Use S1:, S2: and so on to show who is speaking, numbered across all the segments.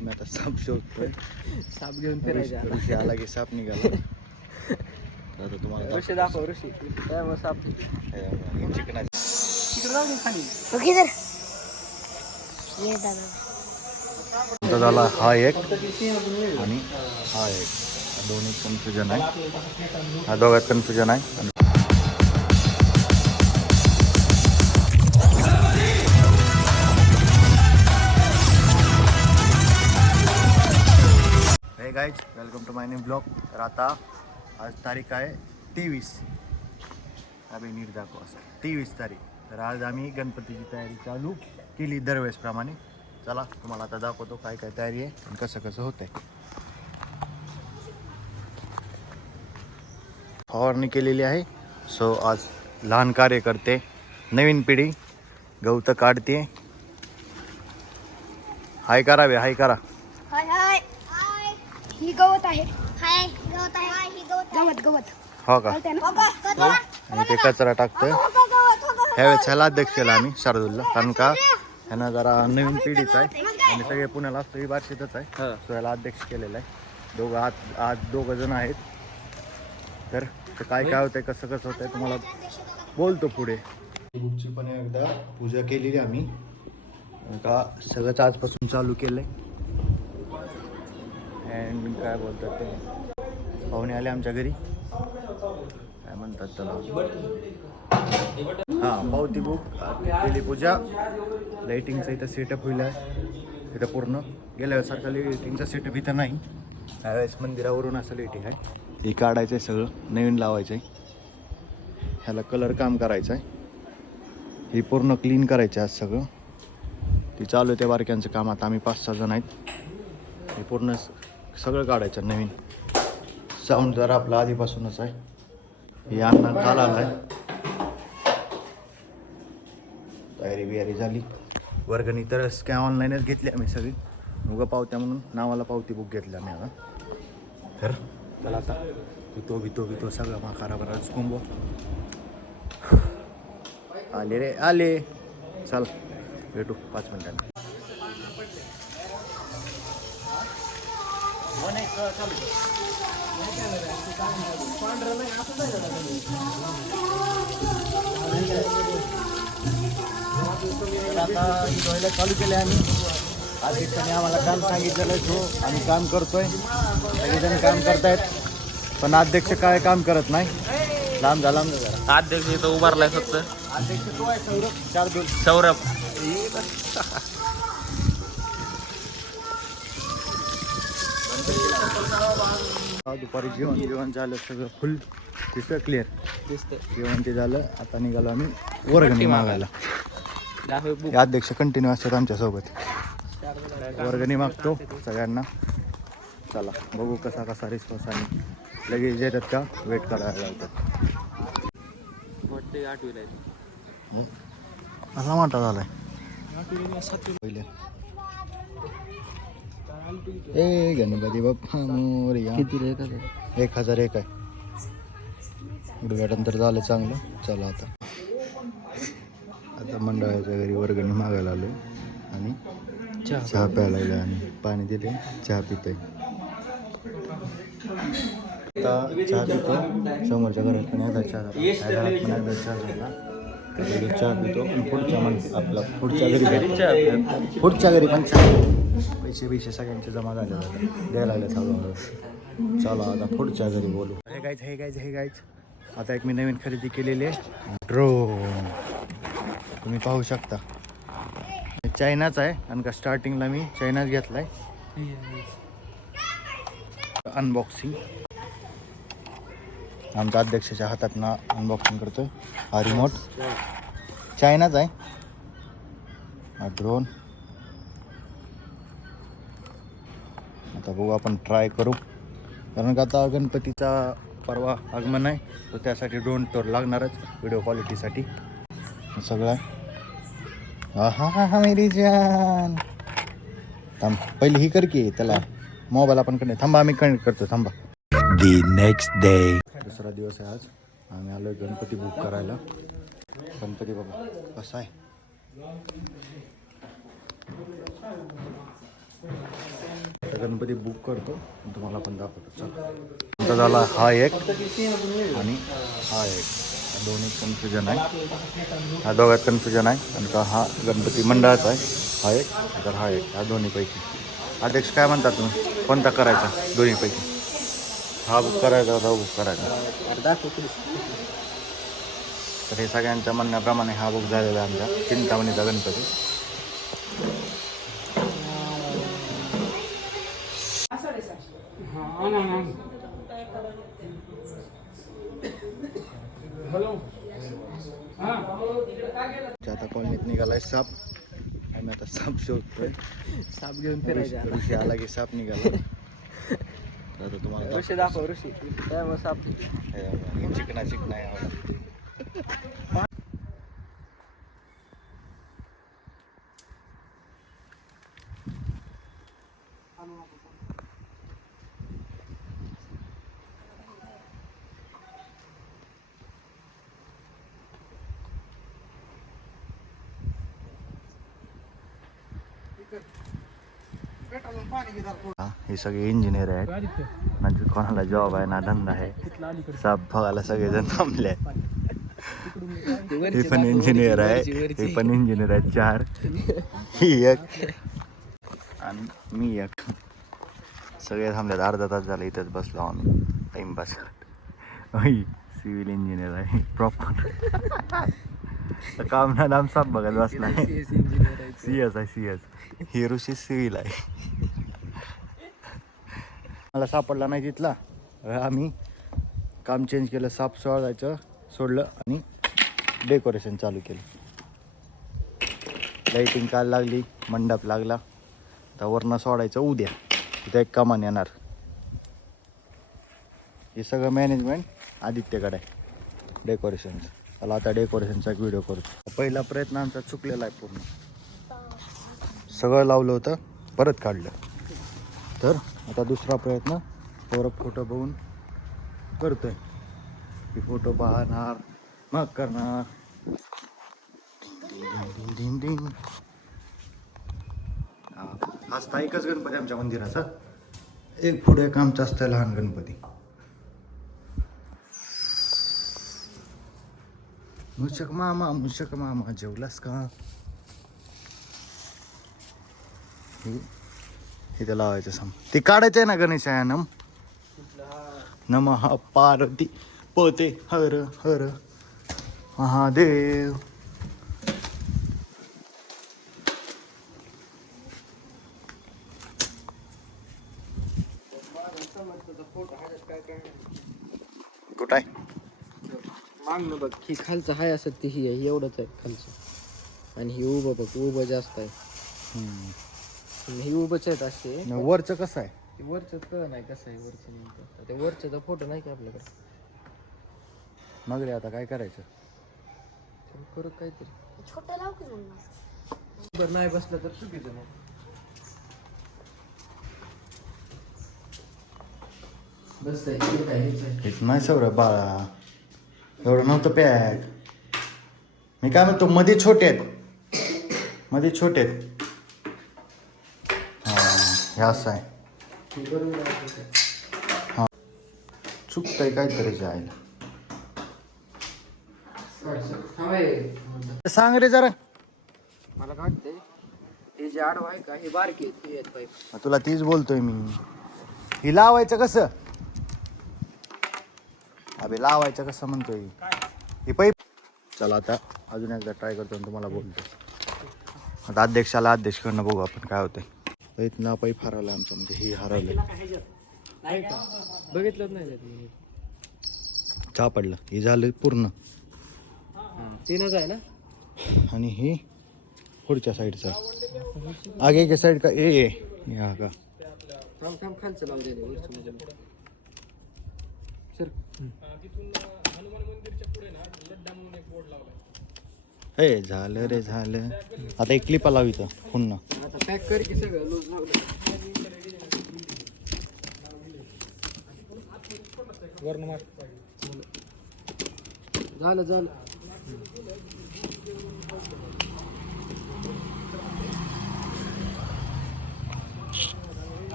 S1: आम्ही आता साप शोधतोय.
S2: साप घेऊन फिरायचा
S1: ऋषी आला की साप निघाला. तर आता तुम्हाला
S2: ऋषी दाखव ऋषी. त्यामुळे साप.
S1: चिकन आहे.
S2: तिकडे जाऊ दे खाली.
S3: ओके तर ये दादा.
S1: आता झाला हा एक आणि हा एक. हा दोन्ही कन्फ्युजन आहे. हा दोघात कन्फ्युजन आहे. ब्लॉग तर आता आज तारीख आहे तेवीस. अभि नीट दाखव असं. तेवीस तारीख. तर आज आम्ही गणपतीची तयारी चालू केली दरवेळेसप्रमाणे. चला तुम्हाला आता दाखवतो काय काय तयारी आहे आणि कसं कसं होतंय. फवारणी केलेली आहे. सो आज लहान कार्यकर्ते नवीन पिढी गवत काढते हाय करावे हाय करा.
S3: हाय हाय. ही गवत आहे. गवत आहे ही गवत गवत गवत.
S1: हो का? आणि ते कचरा टाकतोय. ह्यावेळेस ह्याला अध्यक्ष केला आम्ही शार्दूलला. कारण का? ह्यांना जरा नवीन पिढीचा आहे. आणि सगळे पुण्याला असतो ही बार्शीतच आहे.
S2: हा.
S1: सो याला अध्यक्ष केलेला आहे. दोघं आज आज दोघं जण आहेत. तर ते काय काय होतंय कसं कसं होतंय तुम्हाला बोलतो पुढे. बुकची पण एकदा पूजा केलेली आम्ही. कारण का सगळंच आजपासून चालू केलंय. अँड काय बोलतात ते? पाहुणे आले आमच्या घरी. काय म्हणतात त्याला? हां पावती बुक केली पूजा. लाईटिंगचं इथं सेटअप होईल आहे. इथं पूर्ण. गेल्या वेळेसारखा लाईटिंगचा सेटअप इथं नाही. त्यावेळेस मंदिरावरून असं लाईटिंग आहे. हे काढायचं आहे सगळं. नवीन लावायचं आहे. ह्याला कलर काम करायचं आहे. हे पूर्ण क्लीन करायचं आहे आज सगळं. ते चालू आहे त्या बारक्यांचं काम. आता आम्ही पाच सहा जण आहेत. हे पूर्ण सगळं काढायचं नवीन. साऊंड जरा आपला आधीपासूनच आहे. हे अण्णा काल आलाय तयारी बियारी झाली. वर्गणी तर काय ऑनलाईनच घेतली आम्ही सगळी. उगा पावत्या म्हणून नावाला पावती बुक घेतली आम्ही आता. तर चला आता. भितो भितो भितो सगळं माखारा बराच कुंभ. आले रे आले. चल भेटू पाच मिनिटांनी. आता धुवायला चालू केले आम्ही अध्यक्षाने आम्हाला काम सांगितलेलं आहे तो आम्ही काम करतोय सगळेजण काम करतायत पण अध्यक्ष काय काम करत नाही लांब लांब जरा
S2: अध्यक्ष इथं उभारलाय फक्त.
S1: अध्यक्ष तो आहे सौरभ. चार दोन
S2: सौरभ
S1: दुपारी जेवण. जेवण झालं सगळं फुल दिसतं क्लिअर
S2: दिसतंय.
S1: जेवण ते झालं आता निघालो आम्ही वर्गणी मागायला. हे अध्यक्ष कंटिन्यू असतात आमच्यासोबत. वर्गणी मागतो सगळ्यांना. चला बघू कसा कसा रिस्पॉन्स आणि लगेच येतात का? वेट करायला लावतात.
S2: वाटते आठवीला
S1: हो. असा मोठा झालाय. पहिले. ए गणपती बाप्पा मोरया.
S2: किती रे का
S1: एक हजार एक आहे. उद्घाटन तर झालं चांगलं. चला आता. आता मंडळाच्या घरी वर्गणी मागायला आलो आणि चहा प्यायला लागलो आणि पाणी दिले चहा पिते आता चहा पितो. समोरच्या घरात पण एकदा चहा पण चहा झाला. चहा पितो. आणि पुढच्या मन आपला पुढच्या घरी. पुढच्या घरी पण चहा पैसे पैसे सगळ्यांचे जमा झाले द्यायला लागले हळूहळू चला आता पुढच्या घरी बोलू. हे गायच हे गायच हे गायच आता एक मी नवीन खरेदी केलेली आहे. ड्रोन तुम्ही पाहू शकता. चायनाच आहे आणि का स्टार्टिंगला मी चायनाच घेतलाय. अनबॉक्सिंग आमच्या अध्यक्षाच्या हातातनं अनबॉक्सिंग करतोय. हा रिमोट चायनाच आहे. हा ड्रोन आता बघू आपण ट्राय करू. कारण का आता गणपतीचा परवा आगमन आहे तर त्यासाठी ड्रोन तर लागणारच व्हिडिओ क्वालिटीसाठी सगळं हा हा हा हा मेरी जान. थांब पहिली ही कर की त्याला मोबाईल आपण कनेक्ट थांबा आम्ही कनेक्ट करतो थांबा.
S4: The next day.
S1: दुसरा दिवस आहे आज. आम्ही आलो गणपती बुक करायला. गणपती बाबा कसा आहे? गणपती बुक करतो. तुम्हाला पण दाखवतो. चला. झाला हा एक आणि हा एक. दोन्ही कन्फ्युजन आहे. हा दोघात कन्फ्युजन आहे. आणि का हा गणपती मंडळाचा आहे. हा एक. तर हा एक. हा दोन्हीपैकी. अध्यक्ष काय म्हणता तुम्ही? कोणता करायचा? दोन्हीपैकी. हा बुक करायचा का हा बुक करायचा. तर हे सगळ्यांच्या म्हणण्याप्रमाणे हा बुक झालेला आहे आमच्या चिंतामणीचा गणपती. आता कॉलनीत निघालाय साप आम्ही आता साप शोधतोय
S2: साप घेऊन फिरायचा
S1: ऋषी आला की साप निघाला तर आता तुम्हाला
S2: ऋषी दाखव ऋषी त्यामुळे साप
S1: दाखवतो. चिकना चिकना आहे हे सगळे इंजिनियर आहेत. म्हणजे कोणाला जॉब आहे ना धंदा आहे. साप बघायला सगळेजण थांबले. आहेत. हे पण इंजिनियर आहे. हे पण इंजिनियर आहे चार. ही एक. आणि मी एक. सगळे थांबलेत. अर्धा तास झाला इथंच बसलो आम्ही. टाइमपास करत. सिव्हिल इंजिनियर आहे. प्रॉपर काम ना नाम साप बघायला बसला सी एस आहे सी एस ही ऋषी सिव्हिल आहे. मला सापडला नाही तिथला. आम्ही काम चेंज केलं साप सोडायचं सोडलं आणि डेकोरेशन चालू केलं. लाईटिंग काल लागली मंडप लागला. आता वरनं सोडायचं उद्या. तिथं एक कमान येणार. हे सगळं मॅनेजमेंट आदित्यकडे आहे डेकोरेशनचं चला आता डेकोरेशनचा एक व्हिडिओ करतो पहिला प्रयत्न आमचा चुकलेला आहे पूर्ण. सगळं लावलं होतं परत काढलं. तर आता दुसरा प्रयत्न परत फोटो बघून करतोय. की फोटो पाहणार मग करणार. हा, असता एकच गणपती आमच्या मंदिराचा. एक पुढे एक आमचं असतं लहान गणपती. मुशक मामा मुशक मामा जेवलास का इथे इथं लावायचं सम ते काढायचं आहे ना गणेशायनम नम पार्वती पते हर हर महादेव कुठं आहे
S2: मागणं बघ. ही खालचं हाय असत ते ही आहे एवढंच आहे खालचं. आणि ही उभं बघ उभं जास्त आहे.
S1: हम्म.
S2: आणि ही उभंच आहेत असे.
S1: वरचं कसं आहे?
S2: ते वरचं कळ नाही कसं आहे वरचं नेमकं. ते वरच्याचा फोटो नाही का आपल्याकडे?
S1: मग रे आता काय करायचं?
S2: तर करू काहीतरी.
S3: छोटं लाव की मग?
S2: बरं नाही बसलं तर चुकीचं मग. बस
S1: हेच नाही सगळं बाळा. एवढं नव्हतं पॅक मी काय म्हणतो मध्ये छोटे आहेत. मध्ये छोटे आहेत. हां हे असं आहे. चुकतंय काहीतरी आहे सांग रे जरा.
S2: मला काय वाटतंय हे जे आडवं आहे का हे बारके हे
S1: तुला तीच बोलतोय मी. ही लावायचं कसं? अबे लावायचं कसं म्हणतोय? ही पाईप चला आता अजून एकदा ट्राय करतो आणि तुम्हाला बोलतो. आता अध्यक्षाला अध्यक्षकडनं बघू आपण काय होतंय. तर इथनं पाईप हरवलं आमचं म्हणजे ही हरवलं
S2: नाही का बघितलंच नाही.
S1: चहा पडलं. हे झालं पूर्ण.
S2: तीनच आहे ना?
S1: आणि ही पुढच्या साईडचं आगे के साईड का? ए ए हे हा.
S2: सर
S1: हे झालं रे झालं. आता एक क्लिपा लाव इथं पुन्हा.
S2: आता पॅक कर की सगळं लूज लावलं. वर्ण मार. झालं झालं.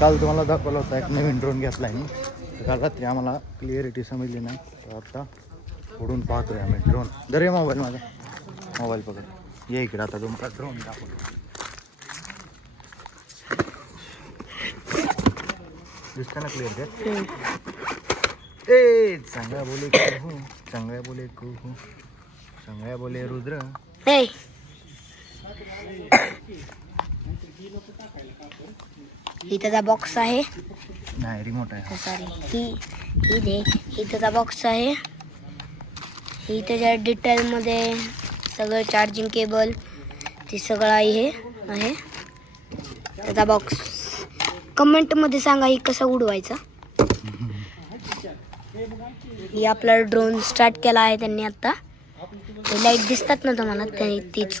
S1: काल तुम्हाला दाखवला होता एक नवीन ड्रोन घेतला आहे मी. काल रात्री आम्हाला क्लिअरिटी समजली नाही. तर आता पुढून पाहतोय आम्ही ड्रोन दर मोबाईल माझा. मोबाईल पकड. ये इकडे आता तुम्हाला ड्रोन दाखवतो. दिसतं ना क्लिअर ए चांगला बोले को हो चांगला बोले को हो चांगला बोले रुद्र.
S3: हे त्याचा बॉक्स आहे.
S1: नाही रिमोट आहे. हा.
S3: सॉरी ही ही दे ही त्याचा बॉक्स आहे. ही त्याच्या डिटेलमध्ये सगळं चार्जिंग केबल ते सगळं आहे हे आहे. त्याचा बॉक्स कमेंटमध्ये सांगा ही कसा उडवायचा. ही आपला ड्रोन स्टार्ट केला आहे त्यांनी आता. ते लाइट दिसतात ना तुम्हाला? तीच.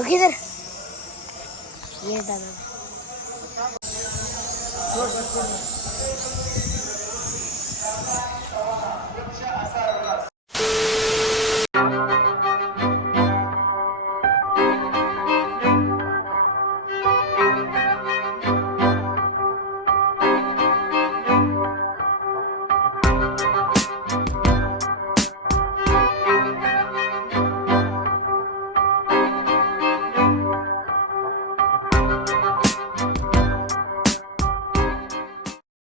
S3: Okay sir. ये दादा.